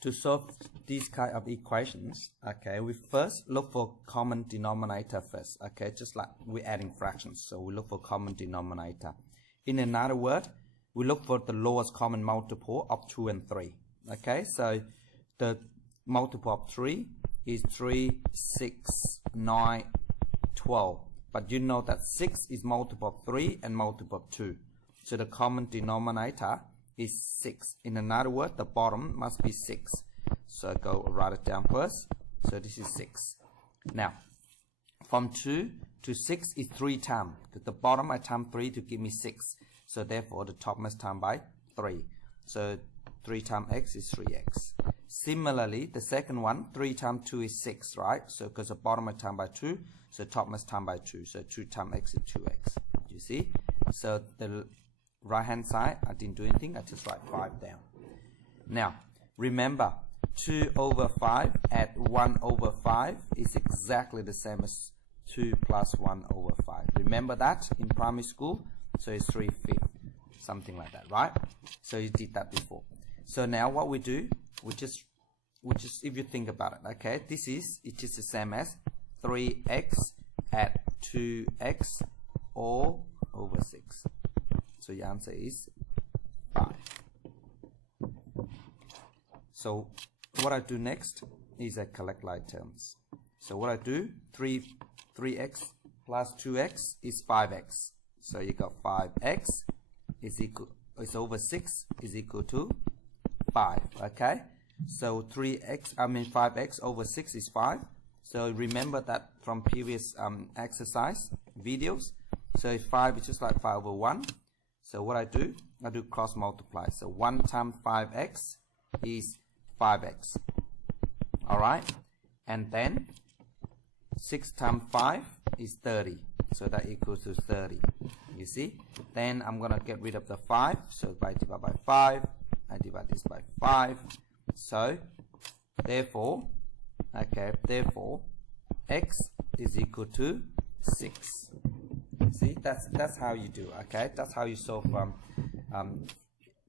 to solve these kind of equations, okay, we first look for common denominator first, okay, just like we're adding fractions, so we look for common denominator. In another word, we look for the lowest common multiple of 2 and 3, okay, so the multiple of 3 is 3, 6, 9, 12, but you know that 6 is multiple of 3 and multiple of 2, so the common denominator is 6. In another word, the bottom must be 6. So go write it down first. So this is 6. Now, from 2 to 6 is 3 times. The bottom I times 3 to give me 6. So therefore, the top must times by 3. So 3 times x is 3x. Similarly, the second one, 3 times 2 is 6, right? So because the bottom I times by 2, so top must times by 2. So 2 times x is 2x. You see? So the right hand side, I didn't do anything, I just write 5 down. Now, remember, 2 over 5 at 1 over 5 is exactly the same as 2 plus 1 over 5. Remember that in primary school? So it's 3/5, something like that, right? So you did that before. So now what we do, we just if you think about it, okay, it's just the same as 3x at 2x all over 6. So your answer is 5. So what I do next is I collect like terms. So what I do, 3x plus 2x is 5x. So you got 5x is over 6 is equal to 5. Okay. So 5x over 6 is 5. So remember that from previous exercise videos. So 5 is just like 5 over 1. So what I do cross multiply. So 1 times 5x is 5x. Alright? And then 6 times 5 is 30. So that equals to 30. You see? Then I'm going to get rid of the 5. So I divide by 5. I divide this by 5. So therefore, x is equal to 6. See, that's how you do, okay? That's how you solve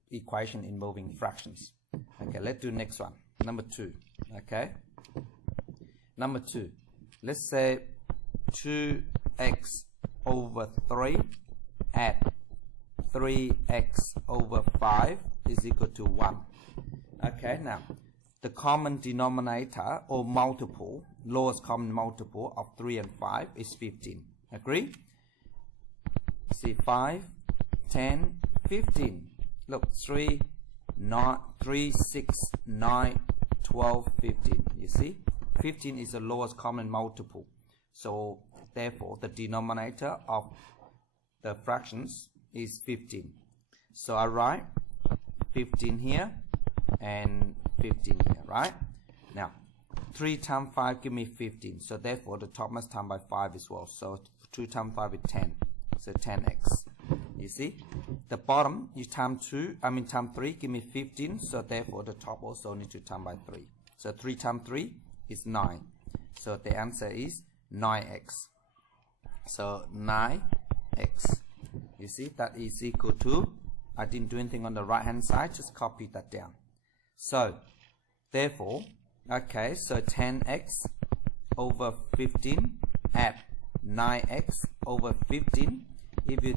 equation involving fractions. Okay, let's do next one. Number 2, okay? Number 2, let's say 2x over 3 at 3x over 5 is equal to 1. Okay, now, the common denominator or multiple, lowest common multiple of 3 and 5 is 15. Agree? See, 5, 10, 15. Look, 3, 6, 9, 12, 15. You see? 15 is the lowest common multiple. So, therefore, the denominator of the fractions is 15. So, I write 15 here and 15 here, right? Now, 3 times 5 give me 15. So, therefore, the top must times by 5 as well. So, 2 times 5 is 10. So 10x. You see? The bottom, you times 3 give me 15. So therefore the top also need to times by 3. So 3 times 3 is 9. So the answer is 9x. So 9x. You see? That is equal to, I didn't do anything on the right hand side, just copy that down. So therefore, okay, so 10x over 15 at 9x over 15. If you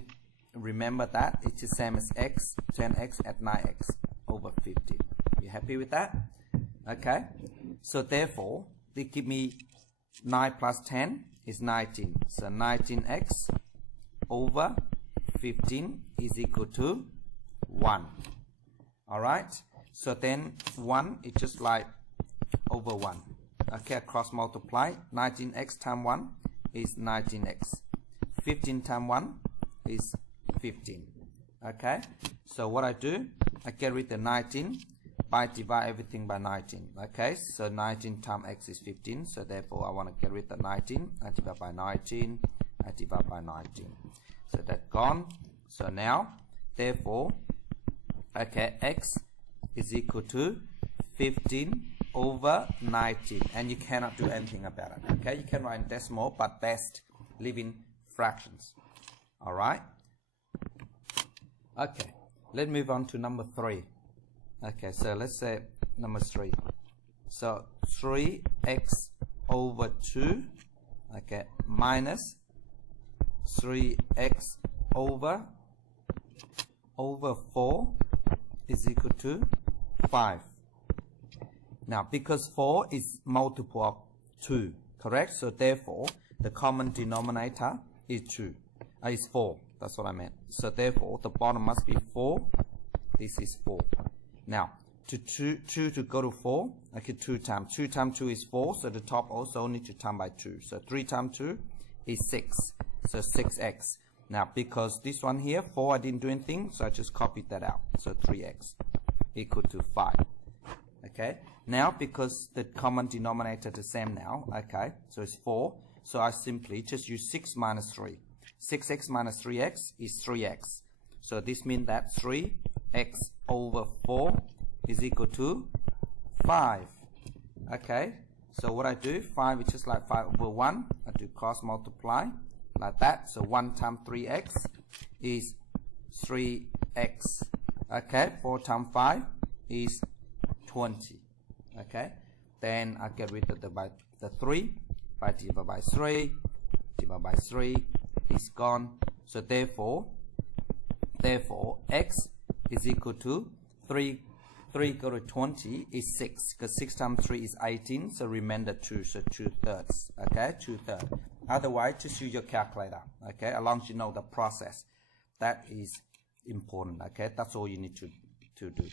remember that, it's the same as x, 10x at 9x over 15. You happy with that? Okay. So therefore, they give me 9 plus 10 is 19. So 19x over 15 is equal to 1. Alright. So then 1 is just like over 1. Okay, cross multiply. 19x times 1 is 19x. 15 times 1 is 15. Okay, so what I do, I get rid of the 19 by divide everything by 19. Okay, so 19 times x is 15. So therefore, I want to get rid of the 19. I divide by 19. I divide by 19. So that's gone. So now, therefore, okay, x is equal to 15 over 19, and you cannot do anything about it. Okay, you can write in decimal, but best leave in fractions. All right. Okay, let's move on to number 3. Okay, so let's say number 3. So 3x over 2, okay, minus 3x over 4 is equal to 5. Now, because 4 is multiple of 2, correct? So therefore, the common denominator is 2. Is 4. That's what I meant. So therefore, the bottom must be 4. This is 4. Now, to 2 to go to 4, okay, 2 times 2 is 4. So the top also need to times by 2. So 3 times 2 is 6. So 6x. Now, because this one here, 4, I didn't do anything, so I just copied that out. So 3x equal to 5. Okay. Now, because the common denominator is the same now, okay, so it's 4. So I simply just use 6 minus 3. 6x minus 3x is 3x. So this means that 3x over 4 is equal to 5. Okay. So what I do, 5 is just like 5 over 1. I do cross multiply like that. So 1 times 3x is 3x. Okay. 4 times 5 is 20. Okay. Then I get rid of the 3. By divided by 3. Divided by 3 is gone. So therefore x is equal to 3 go to 20 is 6, because 6 times 3 is 18, so remainder 2, so 2/3. Okay, 2/3. Otherwise, just use your calculator. Okay, as long as you know the process, that is important. Okay, that's all you need to do.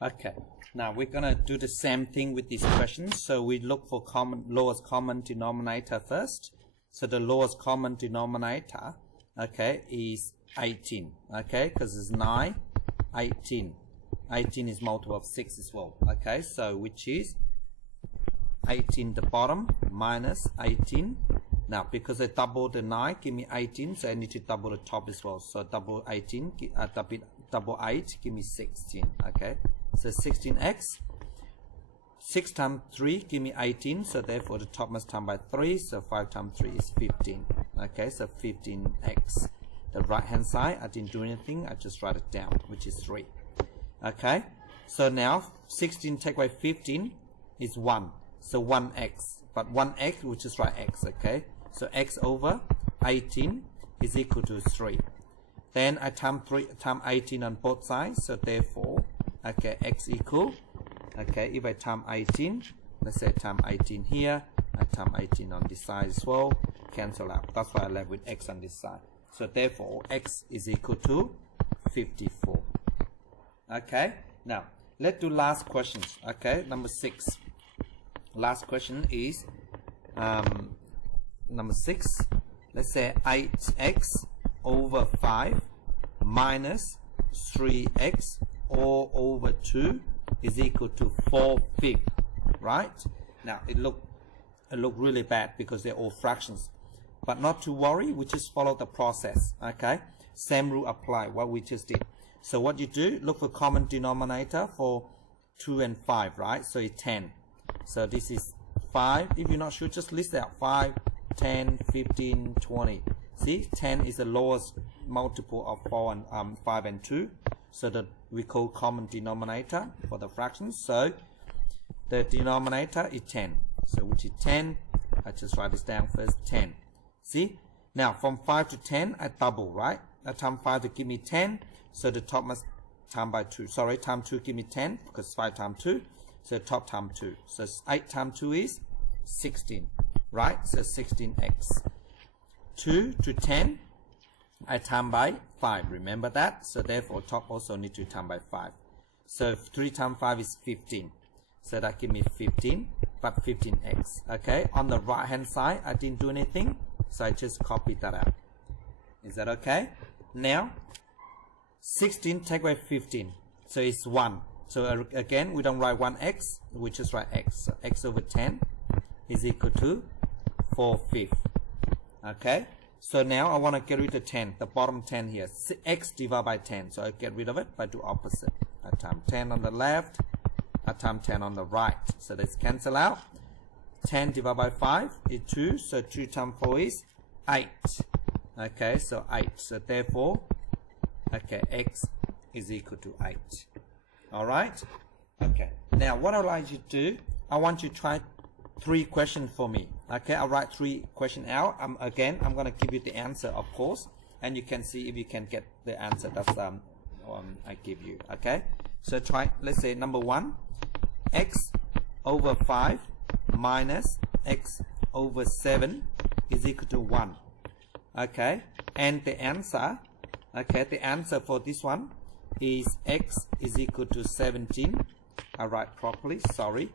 Okay, now we're gonna do the same thing with these questions. So we look for lowest common denominator first. So the lowest common denominator, okay, is 18. Okay, because it's 9, 18. 18 is multiple of 6 as well. Okay, so which is 18 the bottom minus 18. Now, because I double the 9, give me 18, so I need to double the top as well. So double 18, double 8, give me 16. Okay, so 16x. 6 times 3 give me 18, so therefore the top must times by 3, so 5 times 3 is 15. Okay, so 15x. The right hand side, I didn't do anything, I just write it down, which is 3. Okay, so now 16 take away 15 is 1, so 1x, but 1x, which is right x. Okay, so x over 18 is equal to 3. Then I times 18 on both sides, so therefore, okay, x equal, okay, if I times 18, let's say times 18 here, I times 18 on this side as well, cancel out. That's why I left with x on this side. So therefore, x is equal to 54. Okay, now let's do last questions. Okay, number 6. Last question is number 6. Let's say 8x over 5 minus 3x all over 2 is equal to 4/5. Right? Now it look really bad because they're all fractions. But not to worry, we just follow the process. Okay, same rule apply what we just did. So what you do, look for common denominator for 2 and 5, right? So it's 10. So this is 5. If you're not sure, just list out 5, 10, 15, 20. See, 10 is the lowest multiple of 4 and 5 and 2. So that we call common denominator for the fractions. So the denominator is 10. So which is 10. I just write this down first, 10. See? Now from 5 to 10, I double, right? I times 5 to give me 10. So the top must times by 2. Sorry, times 2 give me 10 because 5 times 2. So top times 2. So 8 times 2 is 16. Right? So 16x. 2 to 10, I times by 5. Remember that? So therefore top also need to times by 5. So 3 times 5 is 15. So that give me 15, but 15x. Okay? On the right hand side, I didn't do anything. So I just copied that out. Is that okay? Now, 16 take away 15, so it's 1. So again, we don't write 1x, we just write x. So x over 10 is equal to 4/5. Okay, so now I want to get rid of 10, the bottom 10 here. X divided by 10, so I get rid of it by do opposite. I times 10 on the left, I times 10 on the right. So let's cancel out. 10 divided by 5 is 2, so 2 times 4 is 8. Okay, so 8. So therefore, okay, x is equal to 8. All right. Okay. Now, what I'd like you to do, I want you to try 3 questions for me. Okay, I'll write 3 questions out. Again, I'm going to give you the answer, of course, and you can see if you can get the answer that I give you. Okay, so try, let's say number 1, x over 5 minus x over 7 is equal to 1. Okay, and the answer, okay, the answer for this one is x is equal to 17. I write properly, sorry.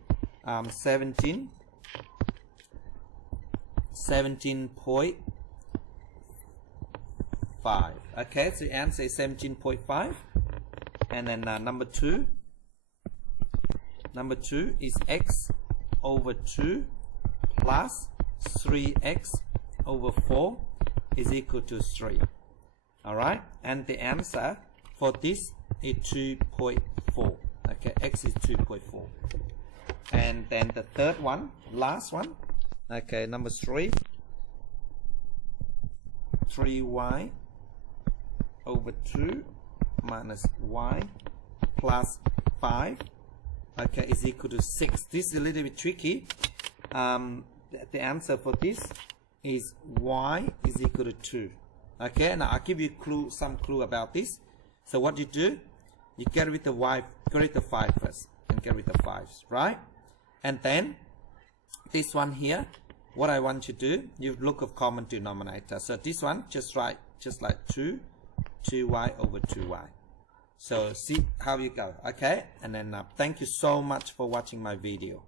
17.5. Okay, so the answer is 17.5. And then number 2 is x over 2 plus 3x over 4 is equal to 3. All right, and the answer for this is 2.4. Okay, x is 2.4. And then the third one, last one, okay, number 3, 3y over 2 minus y plus 5, okay, is equal to 6. This is a little bit tricky. The answer for this is y is equal to 2. Okay, now I'll give you some clue about this. So what you do, you get rid of y, get rid of 5 first, and get rid of 5s, right? And then this one here, what I want you to do, you look of common denominator. So this one, just write just like 2y over 2y. So see how you go, okay? And then thank you so much for watching my video.